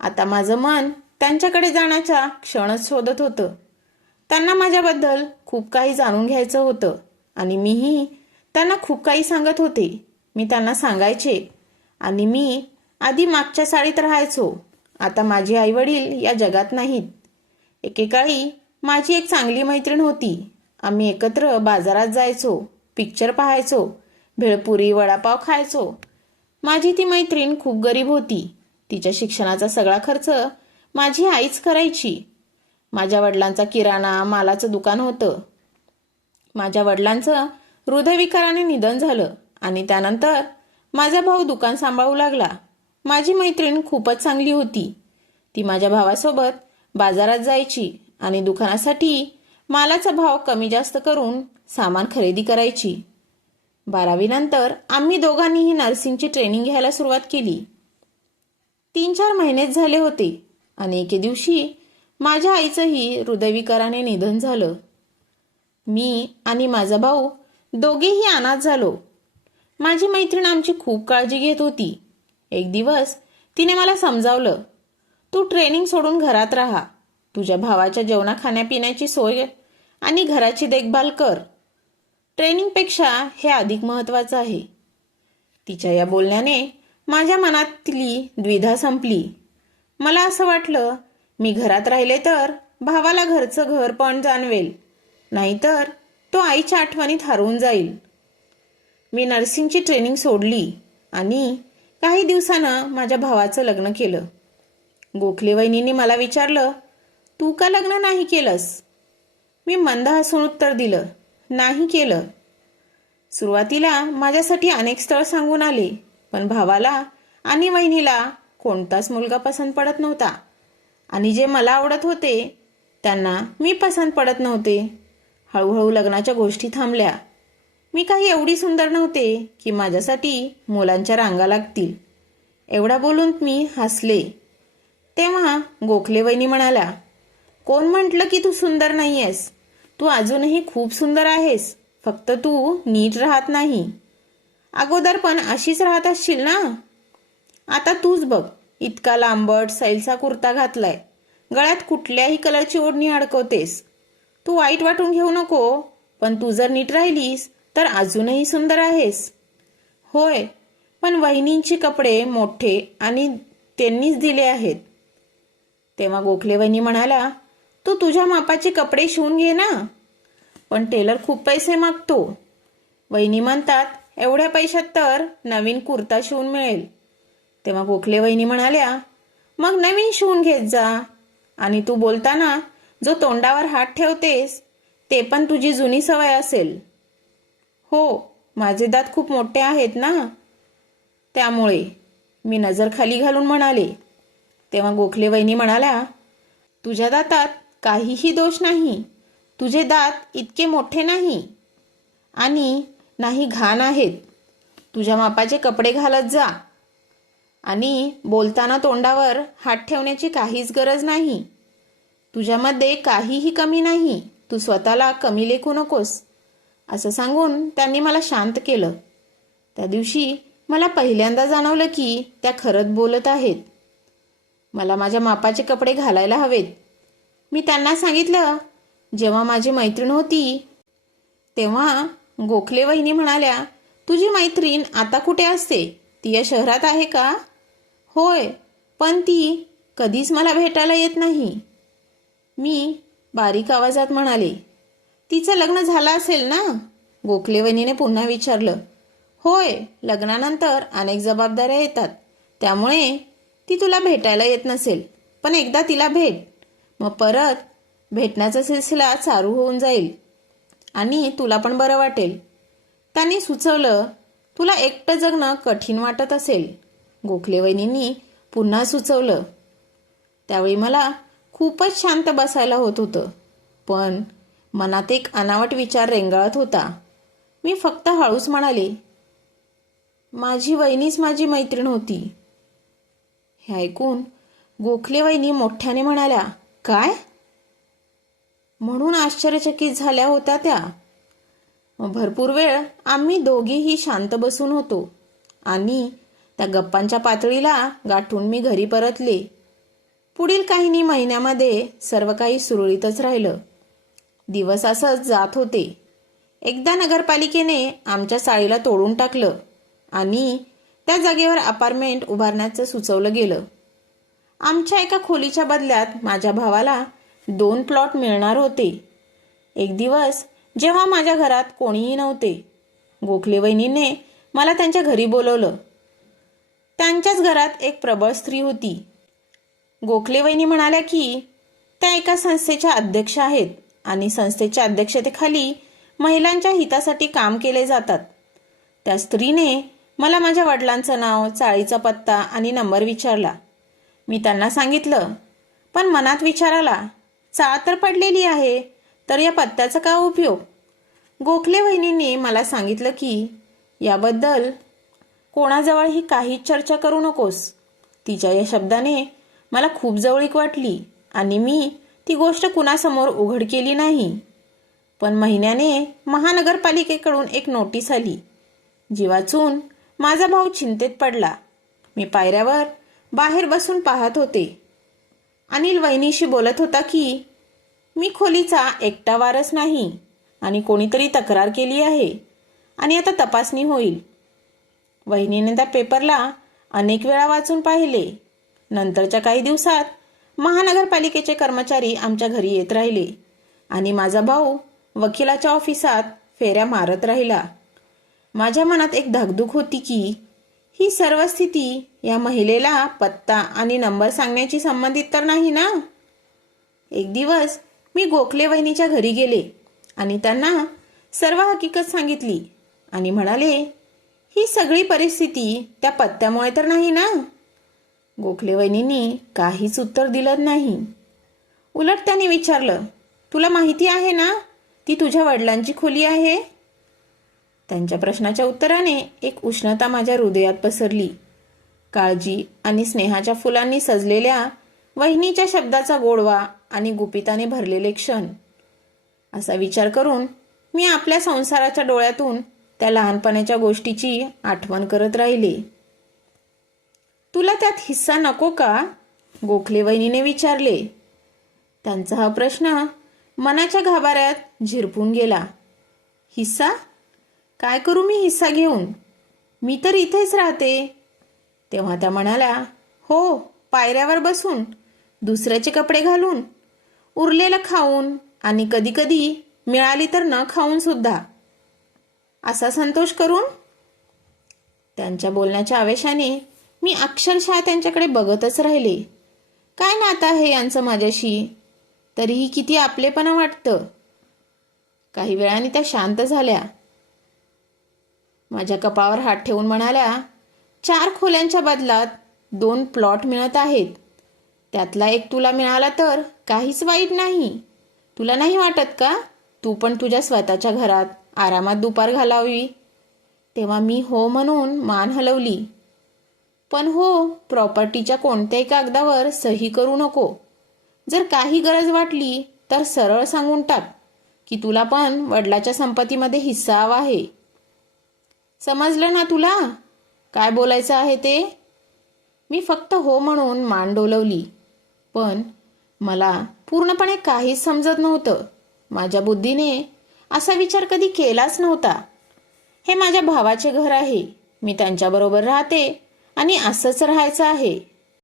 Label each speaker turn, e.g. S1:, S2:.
S1: आता माझं मन त्यांच्याकडे जाण्याचा क्षणच शोधत होतं. त्यांना माझ्याबद्दल खूप काही जाणून घ्यायचं होतं आणि मीही त्यांना खूप काही सांगत होते. मी त्यांना सांगायचे आणि मी आधी मागच्या साडीत राहायचो. आता माझे आईवडील या जगात नाहीत. एकेकाळी माझी एक चांगली मैत्रीण होती. आम्ही एकत्र बाजारात जायचो पिक्चर पाहायचो भेळपुरी वडापाव खायचो. माझी ती मैत्रीण खूप गरीब होती. तिच्या शिक्षणाचा सगळा खर्च माझी आईच करायची. माझ्या वडिलांचा किराणा मालाचं दुकान होतं. माझ्या वडिलांचं हृदयविकाराने निधन झालं आणि त्यानंतर माझा भाऊ दुकान सांभाळू लागला. माझी मैत्रीण खूपच चांगली होती. ती माझ्या भावासोबत बाजारात जायची आणि दुकानासाठी मालाचा भाव कमी जास्त करून सामान खरेदी करायची. बारावीनंतर आम्ही दोघांनीही नर्सिंगची ट्रेनिंग घ्यायला सुरुवात केली. तीन चार महिनेच झाले होते आणि एके दिवशी माझ्या आईचंही हृदयविकाराने निधन झालं. मी आणि माझा भाऊ दोघेही अनाथ झालो. माझी मैत्रीण आमची खूप काळजी घेत होती. एक दिवस तिने मला समजावलं तू ट्रेनिंग सोडून घरात राहा. तुझ्या भावाच्या जेवणा खाण्यापिण्याची सोय आणि घराची देखभाल कर. ट्रेनिंगपेक्षा हे अधिक महत्वाचं आहे. तिच्या या बोलण्याने माझ्या मनातली द्विधा संपली. मला असं वाटलं मी घरात राहिले तर भावाला घरचं घर पण जाणवेल नाहीतर तो आईच्या आठवणीत हरवून जाईल. मी नर्सिंगची ट्रेनिंग सोडली आणि काही दिवसानं माझ्या भावाचं लग्न केलं. गोखले वहिनीने मला विचारलं तू का लग्न नाही केलंस? मी मंद हसून उत्तर दिलं नाही केलं. सुरुवातीला माझ्यासाठी अनेक स्थळ सांगून आले पण भावाला आणि वहिनीला कोणताच मुलगा पसंत पडत नव्हता. आणि जे मला आवडत होते त्यांना मी पसंत पडत नव्हते. हळूहळू लग्नाच्या गोष्टी थांबल्या. मी काही एवढी सुंदर नव्हते की माझ्यासाठी मुलांच्या रांगा लागतील. एवढा बोलून मी हसले. तेव्हा गोखले वहिनी म्हणाल्या कोण म्हटलं की तू सुंदर नाही आहेस तू अजूनही खूप सुंदर आहेस. फक्त तू नीट राहत नाही. अगोदर पण अशीच राहत असशील ना? आता तूच बघ इतका लांबट सैलचा कुर्ता घातलाय. गळ्यात कुठल्याही कलरची ओढणी अडकवतेस. तू वाईट वाटून घेऊ नको पण तू जर नीट राहिलीस तर अजूनही सुंदर आहेस. होय पण वहिनींचे कपडे मोठे आणि त्यांनीच दिले आहेत. तेव्हा गोखले वहिनी म्हणाला तू तुझ्या मापाचे कपडे शिवून घे ना. पण टेलर खूप पैसे मागतो. वहिनी म्हणतात एवढ्या पैशात तर नवीन कुर्ता शिवून मिळेल. तेव्हा गोखले वहिनी म्हणाल्या मग नवीन शिवून घेत जा. आणि तू बोलताना जो तोंडावर हात ठेवतेस ते पण तुझी जुनी सवय असेल. हो माझे दात खूप मोठे आहेत ना. त्यामुळे मी नजर खाली घालून म्हणाले. तेव्हा गोखले वहिनी म्हणाल्या तुझ्या दातात काहीही दोष नाही. तुझे दात इतके मोठे नाही. आणि नाही घाण आहेत. तुझ्या मापाचे कपडे घालत जा. आणि बोलताना तोंडावर हात ठेवण्याची काहीच गरज नाही. तुझ्यामध्ये काहीही कमी नाही. तू स्वतःला कमी लेखू नकोस. असं सांगून त्यांनी मला शांत केलं. त्या दिवशी मला पहिल्यांदा जाणवलं की त्या खरंच बोलत आहेत. मला माझ्या मापाचे कपडे घालायला हवेत. मी त्यांना सांगितलं जेव्हा माझी मैत्रीण होती तेव्हा गोखले वहिनी म्हणाल्या तुझी मैत्रीण आता कुठे असते? ती या शहरात आहे का? होय पण ती कधीच मला भेटायला येत नाही. मी बारीक आवाजात म्हणाले तिचं लग्न झालं असेल ना? गोखले वहिनीने पुन्हा विचारलं होय लग्नानंतर अनेक जबाबदाऱ्या येतात. त्यामुळे ती तुला भेटायला येत नसेल पण एकदा तिला भेट. मग परत भेटण्याचा सिलसिला चालू होऊन जाईल. आणि तुला पण बरं वाटेल. त्यांनी सुचवलं तुला एकटं जगणं कठीण वाटत असेल. गोखले वहिनींनी पुन्हा सुचवलं. त्यावेळी मला खूपच शांत बसायला होत होतं. पण मनात एक अनावट विचार रेंगाळत होता. मी फक्त हळूच म्हणाले माझी वहिनीच माझी मैत्रीण होती. हे ऐकून गोखले वहिनी मोठ्याने म्हणाल्या काय? म्हणून आश्चर्यचकित झाल्या होत्या त्या. भरपूर वेळ आम्ही दोघीही शांत बसून होतो. आणि त्या गप्पांच्या पातळीला गाठून मी घरी परतले. पुढील काही महिन्यामध्ये सर्व काही सुरळीतच राहिलं. दिवस असंच जात होते. एकदा नगरपालिकेने आमच्या साळीला तोडून टाकलं आणि त्या जागेवर अपार्टमेंट उभारण्याचं सुचवलं गेलं. आमच्या एका खोलीच्या बदल्यात माझ्या भावाला दोन प्लॉट मिळणार होते. एक दिवस जेव्हा माझ्या घरात कोणीही नव्हते गोखले वहिनीने मला त्यांच्या घरी बोलवलं. त्यांच्याच घरात एक प्रबळ स्त्री होती. गोखले वहिनी म्हणाल्या की त्या एका संस्थेच्या अध्यक्ष आहेत आणि संस्थेच्या अध्यक्षतेखाली महिलांच्या हितासाठी काम केले जातात. त्या स्त्रीने मला माझ्या वडिलांचं नाव चाळीचा पत्ता आणि नंबर विचारला. मी त्यांना सांगितलं पण मनात विचार आला चाळ तर पडलेली आहे. तर या पत्त्याचा काय उपयोग? गोखले वहिनींनी मला सांगितलं की याबद्दल कोणाजवळही काहीच चर्चा करू नकोस. तिच्या या शब्दाने मला खूप जवळीक वाटली आणि मी ती गोष्ट कुणासमोर उघड केली नाही. पण महिन्याने महानगरपालिकेकडून एक नोटीस आली. जी वाचून माझा भाऊ चिंतेत पडला. मी पायऱ्यावर बाहेर बसून पाहत होते. अनिल वहिनीशी बोलत होता की मी खोलीचा एकटा वारस नाही आणि कोणीतरी तक्रार केली आहे आणि आता तपासणी होईल. वहिनीने त्या पेपरला अनेक वेळा वाचून पाहिले. नंतरच्या काही दिवसात महानगरपालिकेचे कर्मचारी आमच्या घरी येत राहिले आणि माझा भाऊ वकिलाच्या ऑफिसात फेऱ्या मारत राहिला. माझ्या मनात एक धाकधूक होती की ही सर्व स्थिती या महिलेला पत्ता आणि नंबर सांगण्याची संबंधित तर नाही ना? एक दिवस मी गोखले वहिनीच्या घरी गेले आणि त्यांना सर्व हकीकत सांगितली आणि म्हणाले ही सगळी परिस्थिती त्या पत्त्यामुळे तर नाही ना? गोखले वहिनींनी काहीच उत्तर दिलं नाही. उलट त्यांनी विचारलं तुला माहिती आहे ना? ती तुझ्या वडिलांची खोली आहे? त्यांच्या प्रश्नाच्या उत्तराने एक उष्णता माझ्या हृदयात पसरली. काळजी आणि स्नेहाच्या फुलांनी सजलेल्या वहिनीच्या शब्दाचा गोडवा आणि गुपिताने भरलेले क्षण. असा विचार करून मी आपल्या संसाराच्या डोळ्यातून त्या लहानपणाच्या गोष्टीची आठवण करत राहिले. तुला त्यात हिस्सा नको का? गोखले वहिनीने विचारले. त्यांचा हा प्रश्न मनाच्या घाबाऱ्यात झिरपून गेला. हिस्सा? काय करू मी हिस्सा घेऊन? मी तर इथेच राहते. तेव्हा त्या म्हणाल्या हो पायऱ्यावर बसून दुसऱ्याचे कपडे घालून उरलेलं खाऊन आणि कधीकधी मिळाली तर न खाऊन सुद्धा. असा संतोष करून त्यांच्या बोलण्याच्या आवेशाने मी अक्षरशः त्यांच्याकडे बघतच राहिले. काय नातं आहे यांचं माझ्याशी? तरीही किती आपलेपणा वाटतं. काही वेळाने त्या शांत झाल्या. माझ्या कपावर हात ठेवून म्हणाल्या चार खोल्यांच्या बदलात दोन प्लॉट मिळत आहेत. त्यातला एक तुला मिळाला तर काहीच वाईट नाही. तुला नाही वाटत का? तू पण तुझ्या स्वतःच्या घरात आरामात दुपार घालावी. तेव्हा मी हो म्हणून मान हलवली. पण हो प्रॉपर्टीच्या कोणत्याही कागदावर सही करू नको. जर काही गरज वाटली तर सरळ सांगून टाक की तुला पण वडिलाच्या संपत्तीमध्ये हिस्सा हवा आहे. समजलं ना तुला? काय बोलायचं आहे ते? मी फक्त हो म्हणून मान डोलवली. पण मला पूर्णपणे काहीच समजत नव्हतं. माझ्या बुद्धीने असा विचार कधी केलाच नव्हता. हे माझ्या भावाचे घर आहे. मी त्यांच्याबरोबर राहते आणि असंच राहायचं आहे.